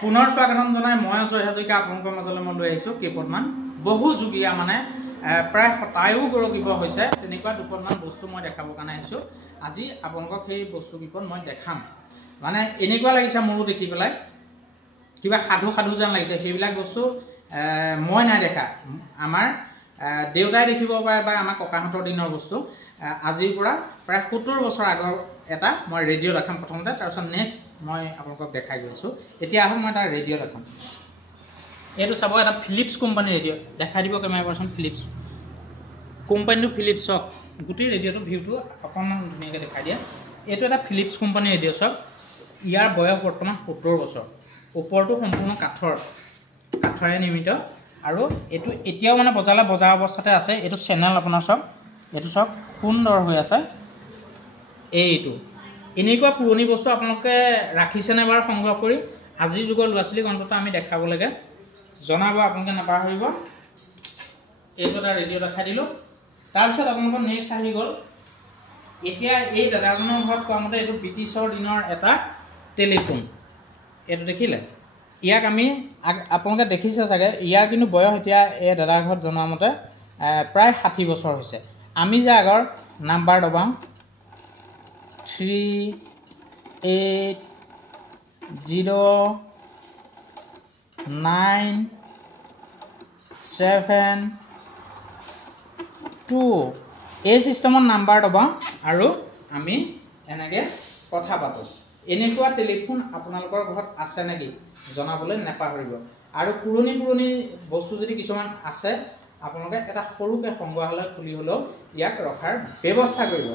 পুনৰ স্বাগতম জনাই মই অজয় হাজৰিকা আপোনালোকৰ মাজলৈ মই লৈ আহিছোঁ কেইপদমান বহু যুগীয়া মানে প্ৰায় শতায়ু গৌৰৱিব হৈছে তেনেকুৱা দুপদমান বস্তু মই দেখাবৰ কাৰণে আহিছোঁ। আজি আপোনালোকক সেই বস্তুকেইপদ মই দেখাম। মানে এনেকুৱা লাগিছে মোৰো দেখি পেলাই কিবা সাধু সাধু যেন লাগিছে। সেইবিলাক বস্তু মই নাই দেখা, আমাৰ দেউতাই দেখিব পাৰে বা আমাৰ ককাহঁতৰ দিনৰ বস্তু। আজিৰ পৰা প্ৰায় 70 বছৰ আগৰ এটা মই ৰেডিঅ' দেখাম প্ৰথমতে, তাৰপিছত নেক্সট মই আপোনালোকক দেখাই গৈ আছোঁ। এতিয়া আহক মই এটা ৰেডিঅ' দেখাম। এইটো চাব, এটা ফিলিপছ কোম্পানীৰ ৰেডিঅ'। দেখাই দিব কেমেৰা পাৰ্চন। ফিলিপছ কোম্পানীটো ফিলিপছক গোটেই ৰেডিঅ'টো ভিউটো অকণমান ধুনীয়াকৈ দেখাই দিয়ে। এইটো এটা ফিলিপছ কোম্পানীৰ ৰেডিঅ' চাওক। ইয়াৰ বয়স বৰ্তমান 70 বছৰ। ওপৰটো সম্পূৰ্ণ কাঠৰে নিৰ্মিত আৰু এইটো এতিয়াও মানে বজা অৱস্থাতে আছে। এইটো চেনেল আপোনাৰ চাওক, এইটো চাওক সুন্দৰ হৈ আছে। এইটো এনেকুৱা পুৰণি বস্তু আপোনালোকে ৰাখিছেনে বাৰু সংগ্ৰহ কৰি? আজিৰ যুগৰ ল'ৰা ছোৱালীক অন্ততঃ আমি দেখাব লাগে, জনাব, আপোনালোকে নাপাহৰিব। এইটো এটা ৰেডিঅ' দেখাই দিলোঁ। তাৰপিছত আপোনালোকৰ নেক্সট আহি গ'ল, এতিয়া এই দাদাজনৰ ঘৰত কোৱা মতে এইটো ব্ৰিটিছৰ দিনৰ এটা টেলিফোন। এইটো দেখিলে? ইয়াক আমি আপোনালোকে দেখিছে চাগে। ইয়াৰ কিন্তু বয়স এতিয়া এই দাদাৰ ঘৰত জনোৱা মতে প্ৰায় 60 বছৰ হৈছে। আমি যে আগৰ নাম্বাৰ দবাওঁ 380972 এই ছিষ্টেমত নাম্বাৰ দবাওঁ আৰু আমি এনেকৈ কথা পাতোঁ। এনেকুৱা টেলিফোন আপোনালোকৰ ঘৰত আছে নেকি জনাবলৈ নাপাহৰিব। আৰু পুৰণি বস্তু যদি কিছুমান আছে আপোনালোকে এটা সৰুকৈ সংগ্ৰহালয় খুলি হ'লেও ইয়াক ৰখাৰ ব্যৱস্থা কৰিব।